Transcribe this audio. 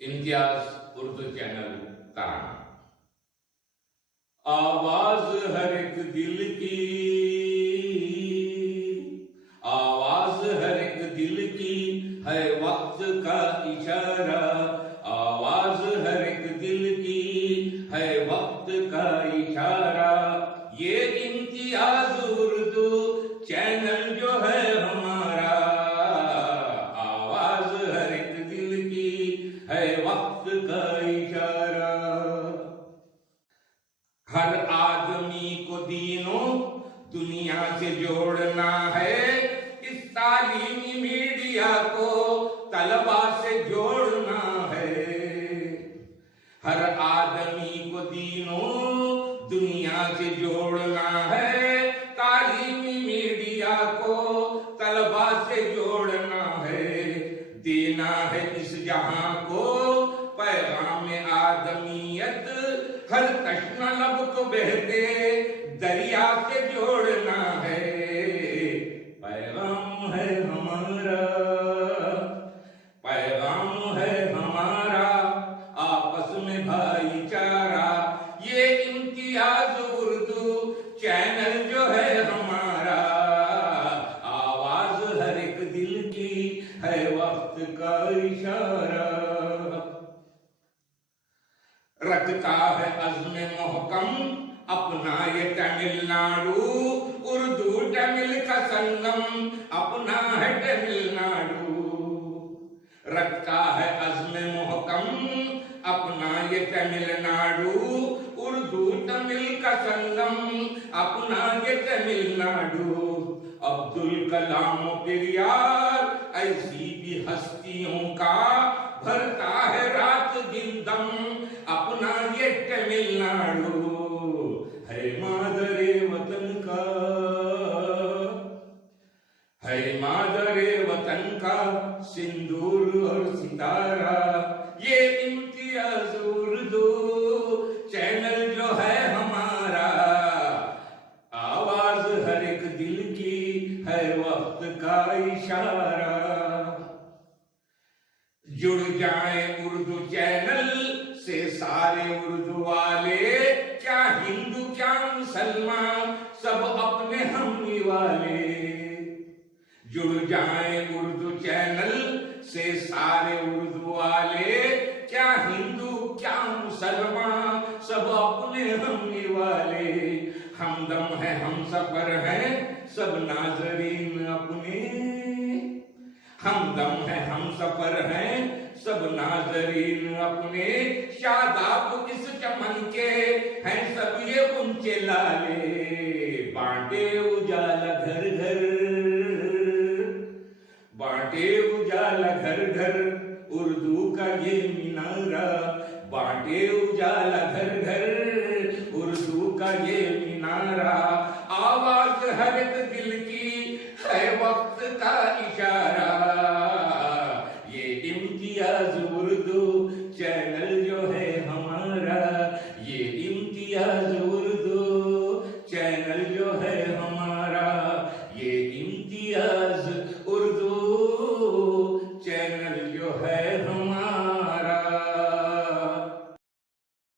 Imtiaz Urdu channel तराना। आवाज हर एक दिल की, आवाज हर एक दिल की है वक्त का इशारा, आवाज हर एक दिल की है वक्त का इशारा। ये इम्तियाज उर्दू चैनल जो है हमारा, आवाज हर एक दिल की है वक्त का इशारा। हर आदमी को दीनों दुनिया से जोड़ना है, इस तालीमी मीडिया को तलबा से जोड़ना है। हर आदमी को दीनों दुनिया से जोड़ना है, तालीमी मीडिया को तलबा से जोड़ना है। देना है इस जहां को पैगाम आदमियत, हर तश्ना लब को बहते दरिया से जोड़ना है। पैगाम है हमारा, पैगाम है हमारा आपस में भाईचारा। ये इम्तियाज उर्दू चैनल जो है हमारा, आवाज हर एक दिल की है वक्त का इशारा। रखता है अज़्म मोहकम अपना ये तमिलनाडु, उर्दू तमिल का संगम अपना है तमिलनाडु। रखता है अज़्म मोहकम अपना ये तमिलनाडु, उर्दू तमिल का संगम अपना ये तमिलनाडु। अब्दुल कलाम पेरियार ऐसी भी हस्तियों का भरता है रात दिन दम अपना ये तमिलनाडु। है मादरे वतन का, है मादरे वतन का सिंदूर और सितारा। ये इम्तियाज उर्दू चैनल जो है हमारा, आवाज हर एक दिल की है वक्त का इशारा। जुड़ जाए उर्दू चैनल से सारे उर्दू वाले, क्या हिंदू क्या मुसलमान सब अपने हमनी वाले। जुड़ जाए उर्दू चैनल से सारे उर्दू वाले, क्या हिंदू क्या मुसलमान सब अपने हमनी वाले। हमदम है हम सफर हैं सब नाजरीन अपने, हमदम है हम सफर हैं सब नाजरीन अपने। शादाब इस चमन के हैं सब ये ऊंचे लाले, बांटे उजाला घर घर, बांटे उजाला घर घर उर्दू का ये मीनारा। बांटे उजाला घर घर उर्दू का ये मीनारा। आवाज हर एक दिल की है वक्त का इशारा।